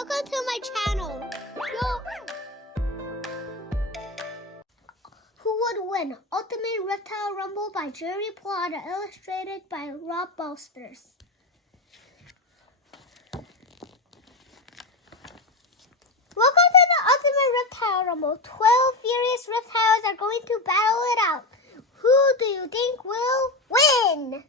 Welcome to my channel. Who would win? Ultimate Reptile Rumble by Jerry Plata, illustrated by Rob Bolsters. Welcome to the Ultimate Reptile Rumble. 12 furious reptiles are going to battle it out. Who do you think will win?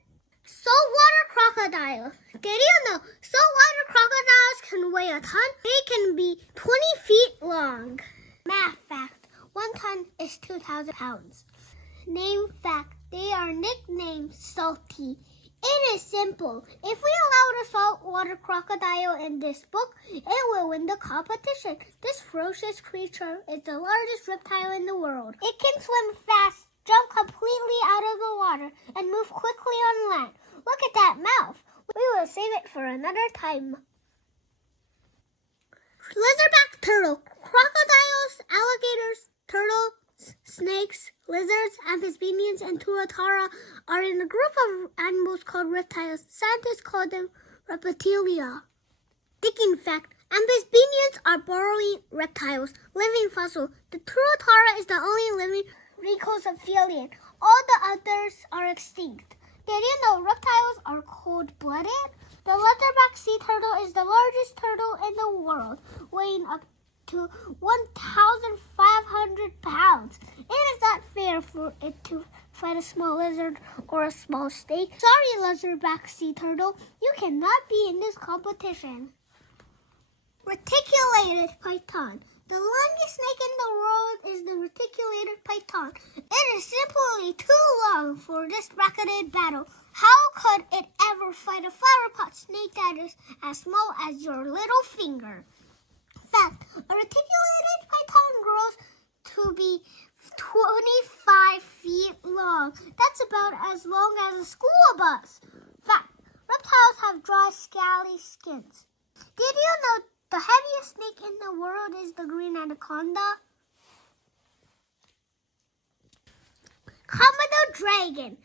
Saltwater crocodile. Did you know saltwater crocodiles can weigh a ton? They can be 20 feet long. Math fact. 1 ton is 2,000 pounds. Name fact. They are nicknamed Salty. It is simple. If we allow the saltwater crocodile in this book, it will win the competition. This ferocious creature is the largest reptile in the world. It can swim fast, jump completely out of the water, and move quickly on land. Look at that mouth. We will save it for another time. Lizardback turtle. Crocodiles, alligators, turtles, snakes, lizards, amphibians, and tuatara are in a group of animals called reptiles. Scientists call them Reptilia. Digging fact. Amphibians are burrowing reptiles, living fossil. The tuatara is the only living rhecocephalian. All the others are extinct. Did you know reptiles are cold-blooded? The leatherback sea turtle is the largest turtle in the world, weighing up to 1,500 pounds. It is not fair for it to fight a small lizard or a small snake. Sorry, leatherback sea turtle, you cannot be in this competition. Reticulated python. The longest snake in the world is the reticulated python. It is simply too long for this bracketed battle. How could it ever fight a flower pot snake that is as small as your little finger? Fact, a reticulated python grows to be 25 feet long. That's about as long as a school bus. Fact, reptiles have dry, scaly skins. Did you know the heaviest snake in the world is the green anaconda? Komodo dragon.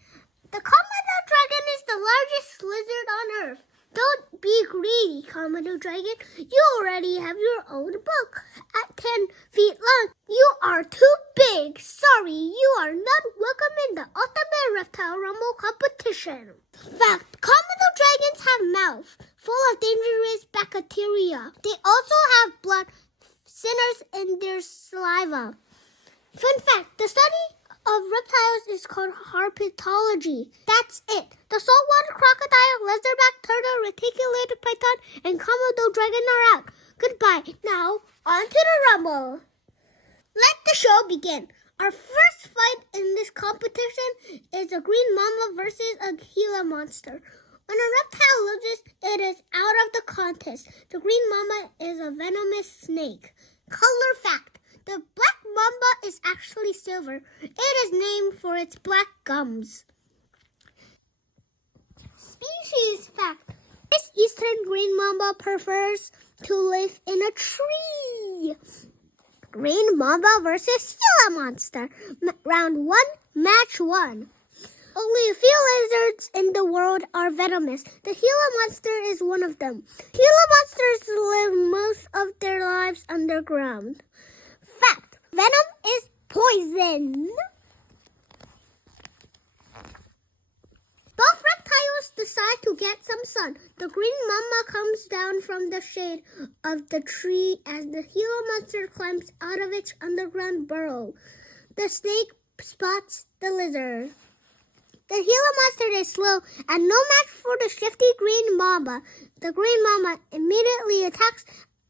The Komodo dragon is the largest lizard on Earth. Don't be greedy, Komodo dragon. You already have your own book. At 10 feet long, you are too big. Sorry, you are not welcome in the Ultimate Reptile Rumble competition. Fact, Komodo dragons have mouths full of dangerous bacteria. They also have blood thinners in their saliva. Fun fact, the study of reptiles is called herpetology. That's it. The saltwater crocodile, leatherback turtle, reticulated python, and Komodo dragon are out. Goodbye. Now, on to the rumble. Let the show begin. Our first fight in this competition is a green mamba versus a Gila monster. When a reptile loses, it is out of the contest. The green mamba is a venomous snake. Color fact. The black mamba is actually silver. It is named for its black gums. Species fact. This eastern green mamba prefers to live in a tree. Green mamba versus Gila monster. Round 1, match 1. Only a few lizards in the world are venomous. The Gila monster is one of them. Gila monsters live most of their lives underground. Fact, venom is poison. Both reptiles decide to get some sun. The green mamba comes down from the shade of the tree as the Gila monster climbs out of its underground burrow. The snake spots the lizard. The Gila monster is slow and no match for the shifty green mamba. The green mamba immediately attacks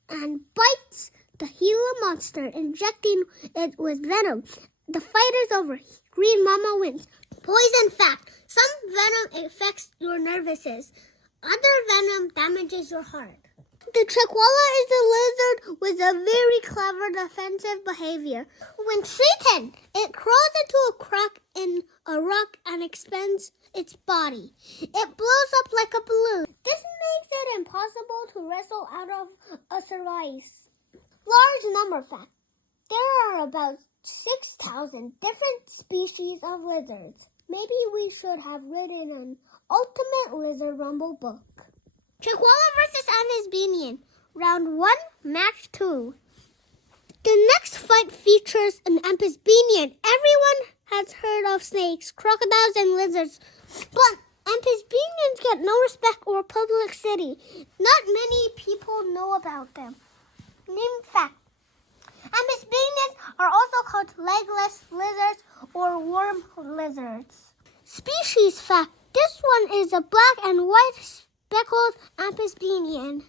and bites the Gila monster, injecting it with venom. The fight is over. Green mamba wins. Poison fact. Some venom affects your nervous system. Other venom damages your heart. The Chihuahua is a lizard with a very clever defensive behavior. When threatened, it crawls into a crack in a rock and expands its body. It blows up like a balloon. This makes it impossible to wrestle out of a surprise. Large number fact. There are about 6,000 different species of lizards. Maybe we should have written an Ultimate Lizard Rumble book. Chihuahua versus amphibian. Round 1, match 2. The next fight features an amphibian. Everyone has heard of snakes, crocodiles, and lizards, but amphibians get no respect or publicity. Not many people know about them. Name fact. Amphibians are also called legless lizards or worm lizards. Species fact. This one is a black and white speckled amphibian.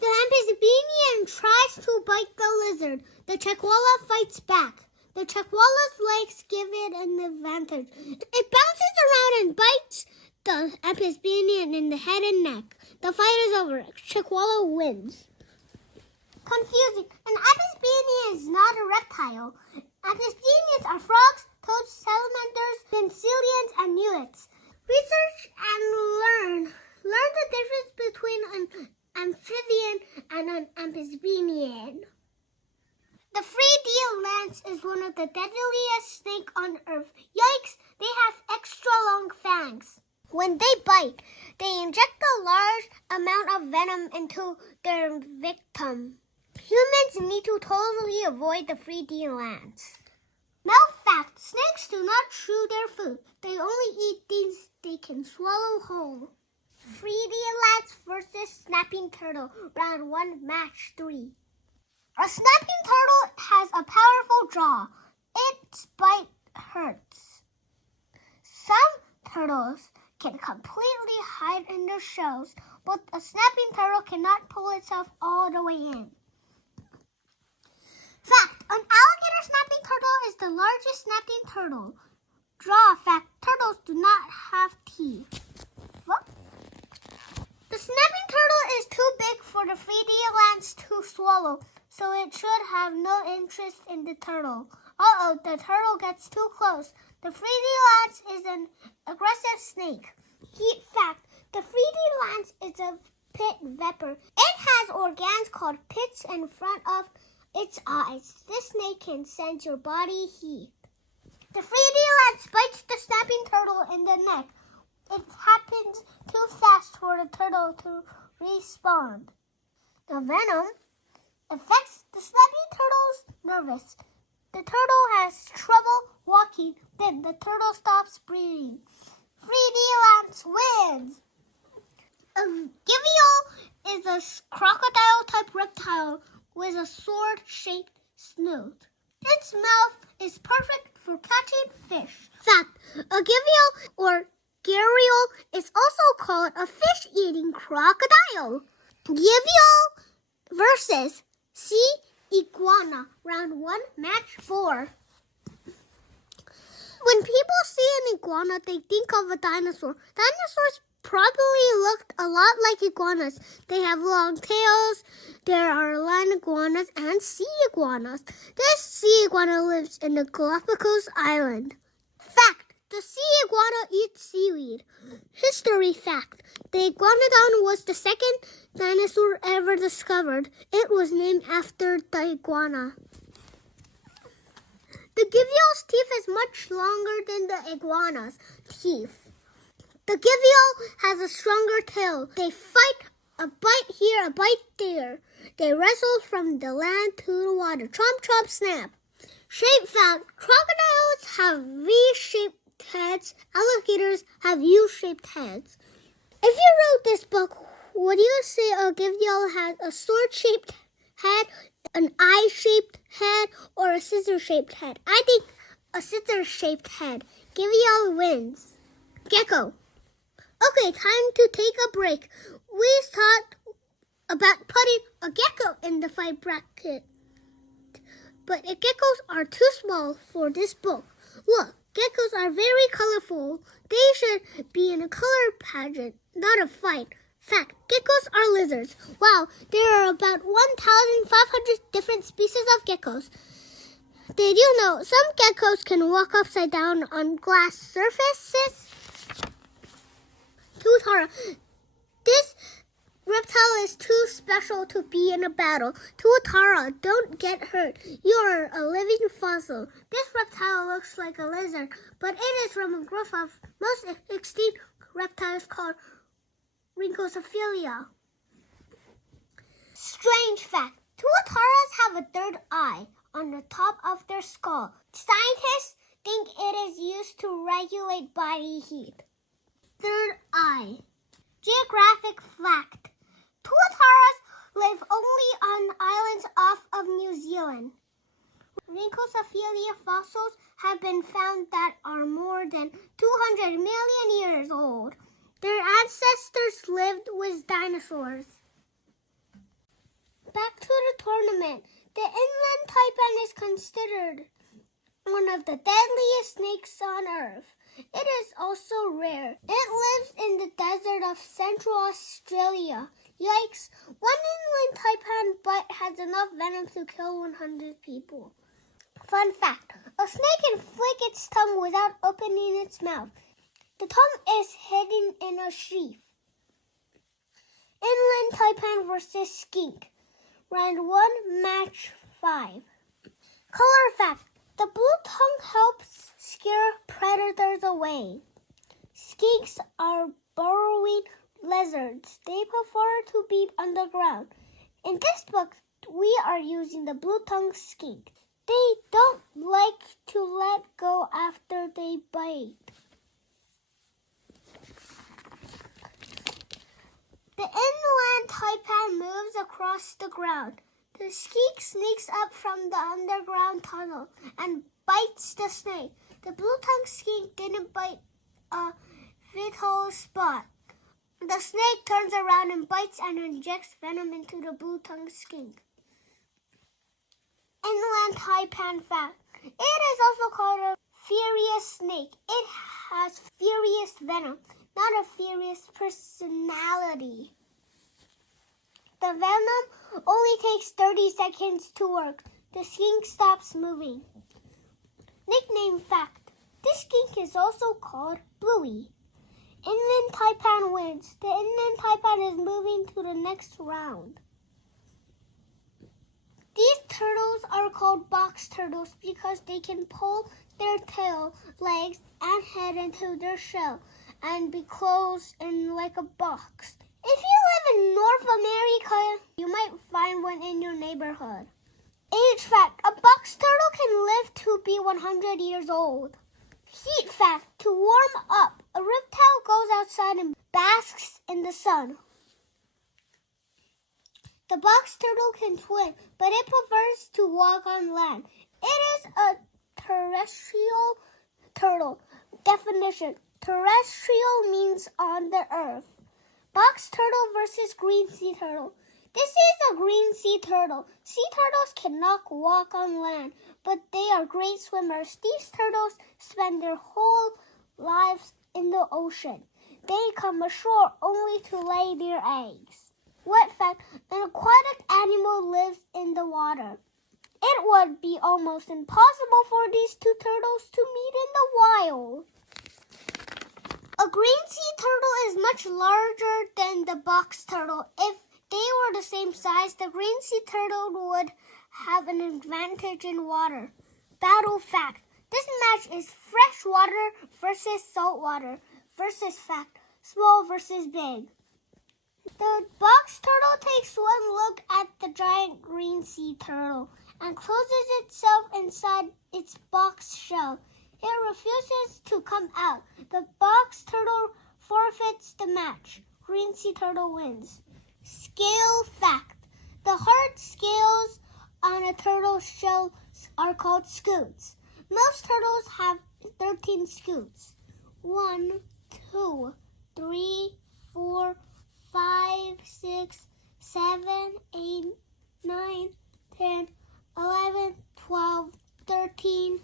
The amphibian tries to bite the lizard. The chakwala fights back. The chakwala's legs give it an advantage. It bounces around and bites the amphibian in the head and neck. The fight is over. Chakwala wins. Confusing. An amphibian is not a reptile. Amphibians are frogs, toads, salamanders, penicillians, and newts. Research and learn. Learn the difference between an amphibian and an amphibian. The 3D lance is one of the deadliest snakes on Earth. Yikes, they have extra long fangs. When they bite, they inject a large amount of venom into their victim. Humans need to totally avoid the 3D lance. Now fact, snakes do not chew their food. They only eat things they can swallow whole. 3D lance versus snapping turtle, round 1, match 3. A snapping turtle has a powerful jaw. Its bite hurts. Some turtles can completely hide in their shells, but a snapping turtle cannot pull itself all the way in. Fact, an alligator snapping turtle is the largest snapping turtle. Draw fact, turtles do not have teeth. What? The snapping turtle is too big for the 3D lance to swallow, so it should have no interest in the turtle. Uh-oh, the turtle gets too close. The 3D lance is an aggressive snake. Heat fact, the 3D lance is a pit viper. It has organs called pits in front of its eyes. This snake can sense your body heat. The 3D lance bites the snapping turtle in the neck. It happens too fast for the turtle to respawn. The venom affects the snapping turtle's nervous. The turtle has trouble walking, then the turtle stops breathing. 3D lance wins. A givial is a crocodile-type reptile with a sword-shaped snout. Its mouth is perfect for catching fish. Fact, a givial or gharial is also called a fish-eating crocodile. Givial versus sea iguana, round 1, match 4. When people see an iguana, they think of a dinosaur. Dinosaurs probably looked a lot like iguanas. They have long tails. There are land iguanas and sea iguanas. This sea iguana lives in the Galapagos Island. Fact, the sea iguana eats seaweed. History fact, the iguanodon was the second dinosaur ever discovered. It was named after the iguana. The givial's teeth is much longer than the iguana's teeth. The givial has a stronger tail. They fight, a bite here, a bite there. They wrestle from the land to the water. Chomp, chomp, snap. Shape fact, crocodiles have V-shaped heads. Alligators have U-shaped heads. If you wrote this book, would you say a givial has a sword-shaped head, an eye-shaped head, or a scissor-shaped head? I think a scissor-shaped head. Givial wins. Gecko. Okay, time to take a break. We talked about putting a gecko in the fight bracket, but geckos are too small for this book. Look, geckos are very colorful. They should be in a color pageant, not a fight. Fact, geckos are lizards. Wow, there are about 1,500 different species of geckos. Did you know some geckos can walk upside down on glass surfaces? Tuatara. This reptile is too special to be in a battle. Tuatara, don't get hurt. You are a living fossil. This reptile looks like a lizard, but it is from a group of most extinct reptiles called Rhynchophilia. Strange fact. Tuataras have a third eye on the top of their skull. Scientists think it is used to regulate body heat. Third eye. Geographic fact. Tuataras live only on islands off of New Zealand. Rhynchocephalia fossils have been found that are more than 200 million years old. Their ancestors lived with dinosaurs. Back to the tournament. The inland taipan is considered one of the deadliest snakes on Earth. It is also rare. It lives in the desert of Central Australia. Yikes! One inland taipan bite has enough venom to kill 100 people. Fun fact. A snake can flick its tongue without opening its mouth. The tongue is hidden in a sheath. Inland taipan versus skink. Round 1, match 5. Color fact. The blue tongue helps scare predators away. Skinks are burrowing lizards. They prefer to be underground. In this book, we are using the blue tongue skink. They don't like to let go after they bite. The inland taipan moves across the ground. The skink sneaks up from the underground tunnel and bites the snake. The blue-tongued skink didn't bite a vital spot. The snake turns around and bites and injects venom into the blue-tongued skink. Inland taipan fact. It is also called a furious snake. It has furious venom, not a furious personality. The venom only takes 30 seconds to work. The skink stops moving. Nickname fact. This skink is also called Bluey. Inland taipan wins. The inland taipan is moving to the next round. These turtles are called box turtles because they can pull their tail, legs, and head into their shell and be closed in like a box. If you live in North America, you might find one in your neighborhood. Age fact. A box turtle can live to be 100 years old. Heat fact. To warm up, a reptile goes outside and basks in the sun. The box turtle can swim, but it prefers to walk on land. It is a terrestrial turtle. Definition. Terrestrial means on the earth. Box turtle versus green sea turtle. This is a green sea turtle. Sea turtles cannot walk on land, but they are great swimmers. These turtles spend their whole lives in the ocean. They come ashore only to lay their eggs. Wet fact. An aquatic animal lives in the water. It would be almost impossible for these two turtles to meet in the wild. A green sea turtle is much larger than the box turtle. If they were the same size, the green sea turtle would have an advantage in water. Battle fact. This match is fresh water versus salt water versus fact. Small versus big. The box turtle takes one look at the giant green sea turtle and closes itself inside its box shell. It refuses to come out. The box turtle forfeits the match. Green sea turtle wins. Scale fact. The hard scales on a turtle's shell are called scutes. Most turtles have 13 scutes. 1, 2, 3, 4, 5, 6, 7, 8, 9, 10, 11, 12, 13.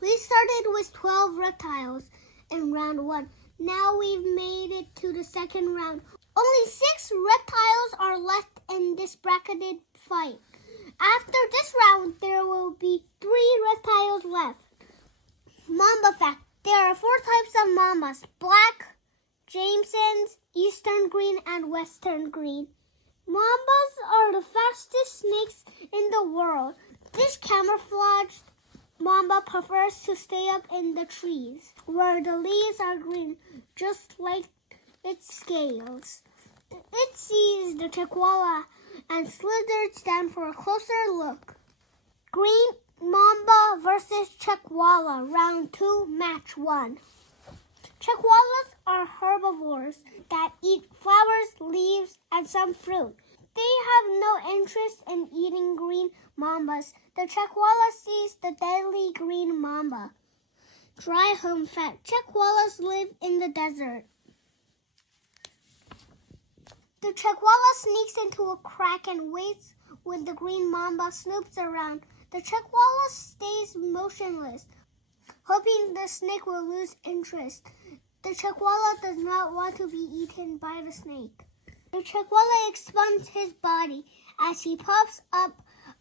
We started with 12 reptiles in round 1. Now we've made it to the second round. Only 6 reptiles are left in this bracketed fight. After this round, there will be 3 reptiles left. Mamba fact. There are 4 types of mambas. Black, Jameson's, Eastern green, and Western green. Mambas are the fastest snakes in the world. This camouflaged mamba prefers to stay up in the trees where the leaves are green, just like its scales. It sees the Chakwala, and slithered down for a closer look. Green Mamba versus Chakwala, round 2, match 1. Chakwalas are herbivores that eat flowers, leaves, and some fruit. They have no interest in eating green mambas. The chakwala sees the deadly green mamba. Dry home fact: chakwalas live in the desert. The chakwala sneaks into a crack and waits when the green mamba snoops around. The chakwala stays motionless, hoping the snake will lose interest. The chakwala does not want to be eaten by the snake. The chakwala expands his body. As he puffs up,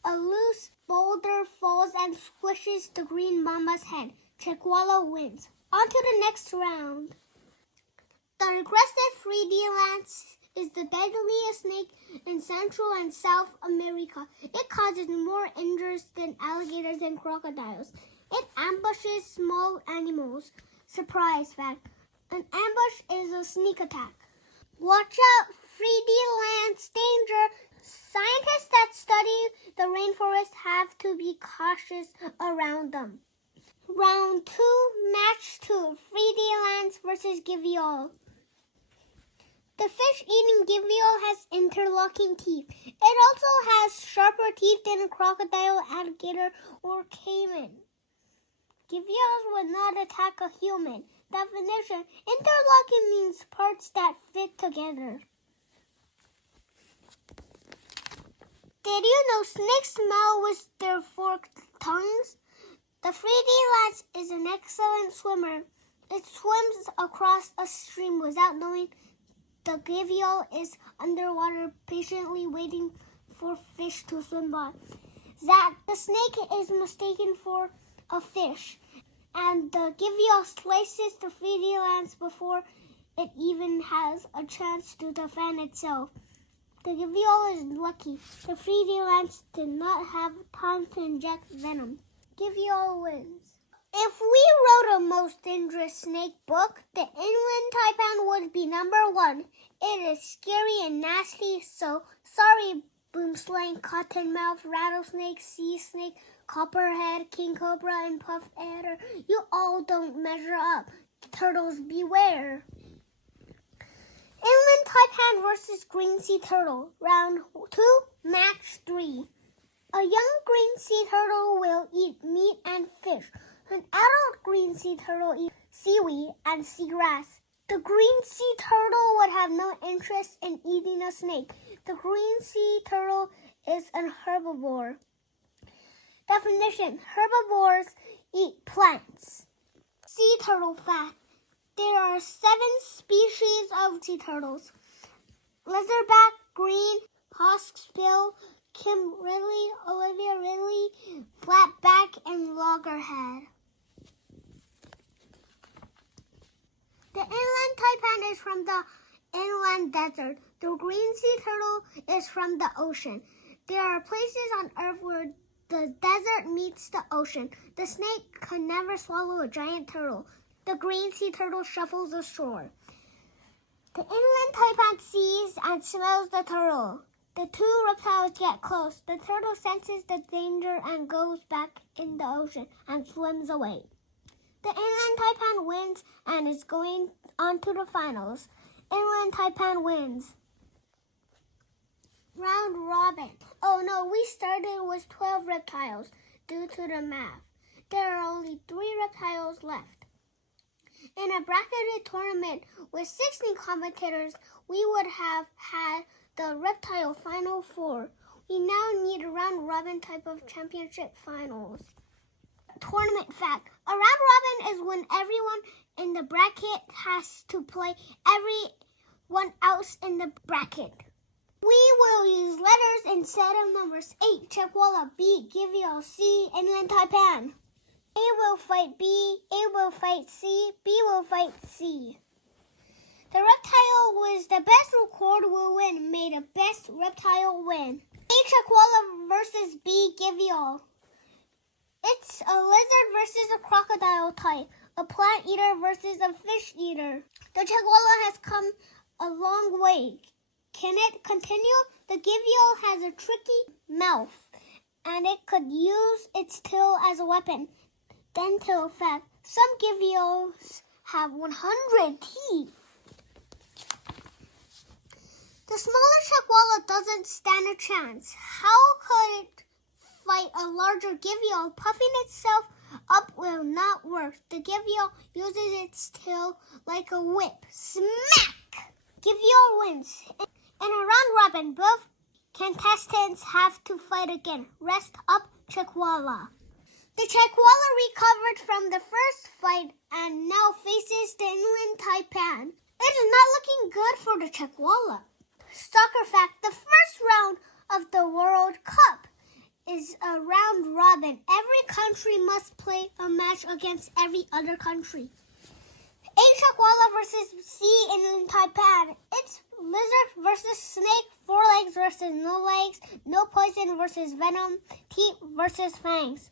a loose boulder falls and squishes the green mamba's head. Chakwala wins. On to the next round. The aggressive 3D lance is the deadliest snake in Central and South America. It causes more injuries than alligators and crocodiles. It ambushes small animals. Surprise fact: an ambush is a sneak attack. Watch out, 3D lance danger. Scientists that study the rainforest have to be cautious around them. Round 2, match 2, 3D lance versus Giviol. The fish-eating Giviol has interlocking teeth. It also has sharper teeth than a crocodile, alligator, or caiman. Giviols would not attack a human. Definition: interlocking means parts that fit together. Did you know snakes smell with their forked tongues? The 3D lance is an excellent swimmer. It swims across a stream without knowing the Giviol is underwater, patiently waiting for fish to swim by. That the snake is mistaken for a fish, and the Giviol slices the 3D lance before it even has a chance to defend itself. The Giviol is lucky. The 3D lance did not have time to inject venom. Giviol wins. If we wrote a most dangerous snake book, the inland taipan would be number 1. It is scary and nasty, so sorry, boomslang, cottonmouth, rattlesnake, sea snake, copperhead, king cobra, and puff adder. You all don't measure up. Turtles beware. Inland taipan versus green sea turtle. Round 2, match 3. A young green sea turtle will eat meat and fish. An adult green sea turtle eats seaweed and seagrass. The green sea turtle would have no interest in eating a snake. The green sea turtle is an herbivore. Definition: herbivores eat plants. Sea turtle fact: there are 7 species of sea turtles: leatherback, green, hawksbill, Kim Ridley, Olivia Ridley, flatback, and loggerhead. The inland taipan is from the inland desert. The green sea turtle is from the ocean. There are places on Earth where the desert meets the ocean. The snake could never swallow a giant turtle. The green sea turtle shuffles ashore. The inland taipan sees and smells the turtle. The 2 reptiles get close. The turtle senses the danger and goes back in the ocean and swims away. The inland taipan wins and is going on to the finals. Inland taipan wins. Round robin. Oh no, we started with 12 reptiles due to the math. There are only 3 reptiles left. In a bracketed tournament with 16 competitors, we would have had the reptile final 4. We now need a round robin type of championship finals. Tournament fact: a round robin is when everyone in the bracket has to play everyone else in the bracket. We will use letters instead of numbers. 8, Chakwala. B, Giviol. C, inland taipan. A will fight B, A will fight C, B will fight C. The reptile with the best record will win. May the best reptile win. A, Chakwala versus B, Giviol. It's a lizard versus a crocodile type, a plant eater versus a fish eater. The chakwala has come a long way. Can it continue? The Givial has a tricky mouth, and it could use its tail as a weapon. Dental fact: some Givials have 100 teeth. The smaller Chakwala doesn't stand a chance. How could it fight a larger Givial? Puffing itself up will not work. The Givial uses its tail like a whip. Smack! Givial wins. In a round robin, both contestants have to fight again. Rest up, Chakwala. The Chakwala recovered from the first fight and now faces the inland taipan. It is not looking good for the Chakwala. Soccer fact: the first round of the World Cup is a round robin. Every country must play a match against every other country. A Chakwala versus C inland taipan. It's lizard versus snake, 4 legs versus no legs, no poison versus venom, teeth versus fangs.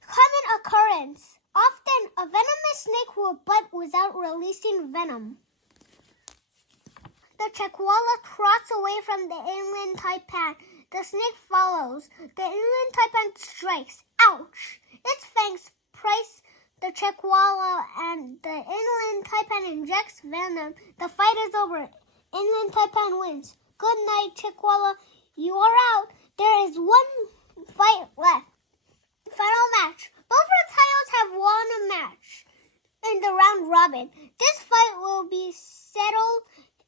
Common occurrence: often a venomous snake will bite without releasing venom. The Chakwala trots away from the inland taipan. The snake follows. The inland taipan strikes. Ouch! Its fangs price the Chakwala and the inland taipan injects venom. The fight is over. Inland taipan wins. Good night, Chakwala. You are out. There is one fight left. Final match. Both reptiles have won a match in the round robin. This fight will be settled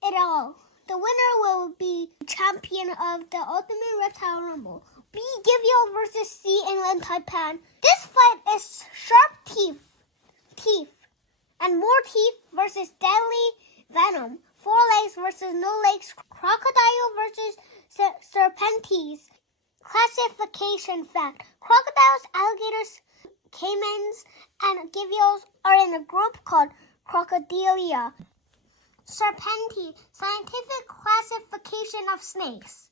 it all. The winner will be champion of the Ultimate Reptile Rumble. B Givial versus C inland taipan. This fight is sharp teeth, and more teeth versus deadly venom. 4 legs versus no legs. Crocodile versus serpentes. Classification fact: crocodiles, alligators, caimans, and Givials are in a group called Crocodilia. Serpente, scientific classification of snakes.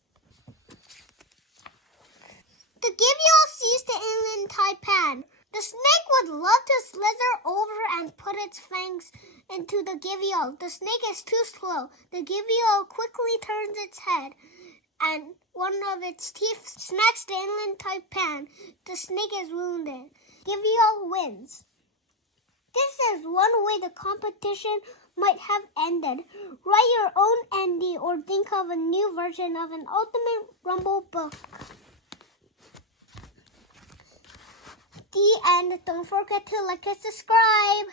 The Givial sees the inland taipan. The snake would love to slither over and put its fangs into the Givial. The snake is too slow. The Givial quickly turns its head, and one of its teeth smacks the inland taipan. The snake is wounded. Givial wins. This is one way the competition might have ended. Write your own ending or think of a new version of an Ultimate Rumble book. The end. Don't forget to like and subscribe.